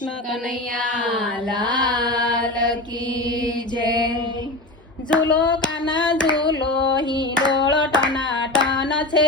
કૃષ્ણ કનૈયા લાલ કી જય। ઝૂલો કાના ઝૂલો હિંડોળો ટનાટન છે,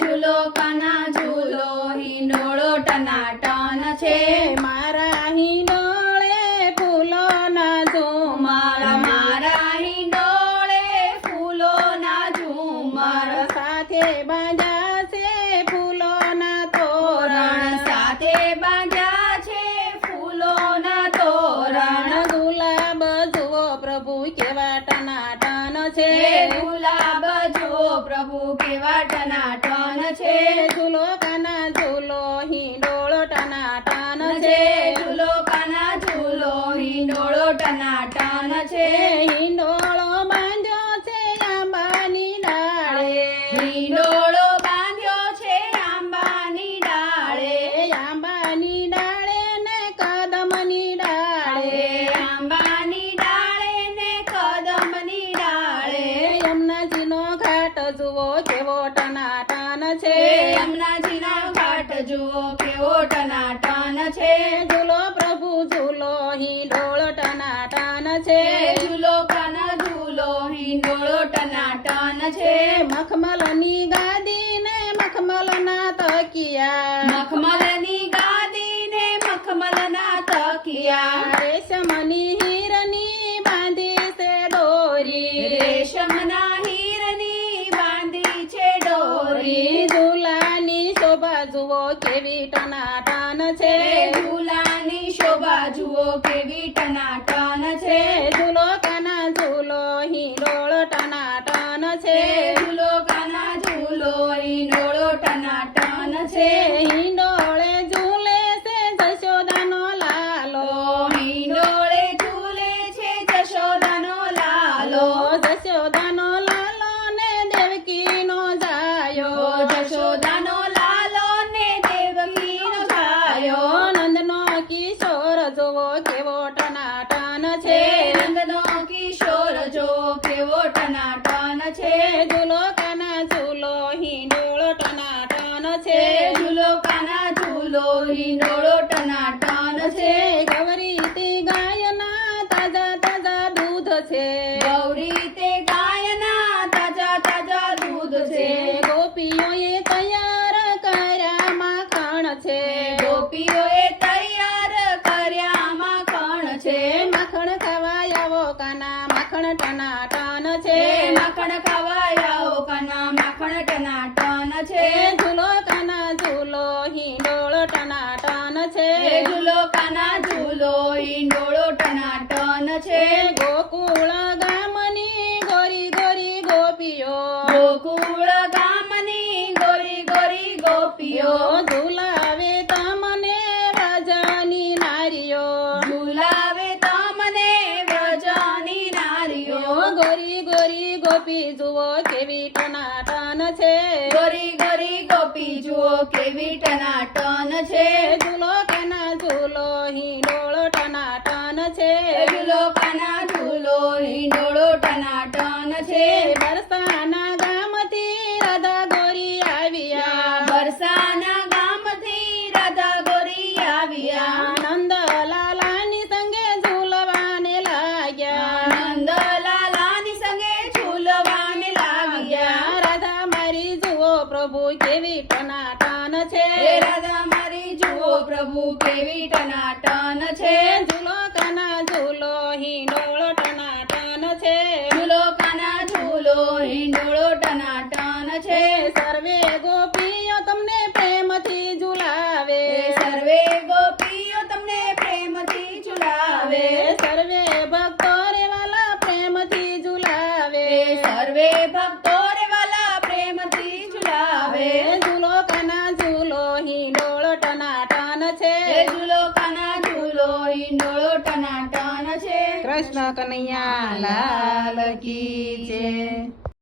ઝૂલો કાના ઝૂલો હિંડોળો ટનાટન છે। મારા હિંડોળે ફૂલોના ઝુમર, મારા હિંડોળે ફૂલોના ઝુમર, સાથે બાંધ્યા છે ફૂલોના તોરણ, સાથે બાંધ્યા છે ફૂલોના તોરણ। ગુલાબ જુઓ પ્રભુ કેવા ટનાટન છે, ગુલાબ જુઓ પ્રભુ કેવા ટનાટન છે। ઝૂલો કાના ઝૂલો હિંડોળો ટનાટન છે, ઝૂલો કાના ઝૂલો હિંડોળો ટનાટન છે। હિંડોળો બાંધ્યો છે આંબાની ડાળે, હિંડોળો બાંધ્યો છે આંબાની ડાળે, આંબાની ડાળે ને કદમની ડાળે, આંબાની ડાળે ને કદમની ડાળે। યમુનાજીનો ઘાટ જુઓ કેવો ટનાટન છે, યમુનાજીના ઘાટ જુઓ કેવો ટનાટન છે। ઝૂલો પ્રભુ ઝૂલો હિંડોળો ટનાટન છે, ઝૂલો કાના ઝૂલો હિંડોળો ટનાટન છે। મખમલની ગાદી ને મખમલના તકિયા, મખમલની ગાદી ને મખમલના તકિયા, રેશમની હીરની બાંધી છે દોરી, રેશમના હીરની બાંધી છે ડોરી। ઝૂલાની શોભા જુઓ કેવી ટનાટન છે, ઝૂલાની શોભા જુઓ કેવી ટનાટન છે। ઝૂલો કાના ઝૂલો હિંડોળો ટનાટન છે, ઝૂલો કાના ઝૂલો હિંડોળો ટનાટન છે। હિંડોળે ઝૂલે છે જશોદાનો લાલો, હિંડોળે ઝૂલે છે જશોદાનો લાલો, જશોદાનો લાલો ને દેવકીનો જાયો, જશોદાનો લાલો ને દેવકીનો જાયો। નંદનો કિશોર જુઓ કેવો ટનાટન છે, નંદનો કિશોર જો કેવો ટનાટન છે। ઝૂલો કાના ઝૂલો હિંડોળો ટનાટન છે, ઝૂલો કાના ઝૂલો હિંડોળો ટનાટન છે। ગૌરી તે ગાયના તાજા તાજા દૂધ છે, ગૌરી તે ગાયના તાજા તાજા દૂધ છે। ગોપીઓએ તૈયાર કર્યા માખણ છે, ગોપીઓએ તૈયાર કર્યા માખણ છે। માખણ ખાવા આવો કાના માખણ ટનાટન છે, માખણ ખાવા આવો કાના માખણ ટનાટન છે। ઝૂલો કાના ઝૂલો હિંડોળો ટનાટન છે, ઝૂલો કાના ઝૂલો હિંડોળો ટનાટન છે। ગોકુળ ગામની ગોરી ગોરી ગોપીઓ, ગોકુળ ગામની ગોરી ગોરી ગોપીઓ, ઝુલાવે તમને વ્રજની નારીઓ, ઝુલાવે તમને વ્રજની નારીઓ। ગોરી ગોરી ગોપી જુઓ કેવી ટનાટન છે, ગોરી ગોરી ગોપી જુઓ કેવી ટનાટન છે। ઝૂલો કાના ઝૂલો હિંડોળો ટનાટન છે, ઝૂલો કાના ઝૂલો હિંડોળો ટનાટન છે। બરસાના ગામથી રાધા ગોરી આવ્યા, બરસાના ગામથી રાધા ગોરી આવ્યા, નંદલાલાની સંગે ઝૂલવાને લાગ્યા, નંદલાલાની સંગે ઝૂલવાને લાગ્યા। રાધા મારી જુઓ પ્રભુ કેવી ટનાટન છે, રાધા મારી જુઓ પ્રભુ કેવી ટનાટન છે। ઝૂલો કાના ઝૂલો હિંડોળો ટનાટન છે, ઝૂલો કાના ઝૂલો હિંડોળો ટનાટન છે। સર્વે ગોપીઓ તમને પ્રેમથી ઝુલાવે, સર્વે ગોપીઓ તમને પ્રેમથી ઝુલાવે, સર્વે ભક્તો રે વાલા પ્રેમથી ઝુલાવે, સર્વે ભક્તો રે વાલા પ્રેમથી ઝુલાવે। ઝૂલો કાના ઝૂલો હિંડોળો ટનાટન છે, ઝૂલો કાના ઝૂલો હિંડોળો ટનાટન છે। કૃષ્ણ કનૈયા લાલ કી જય।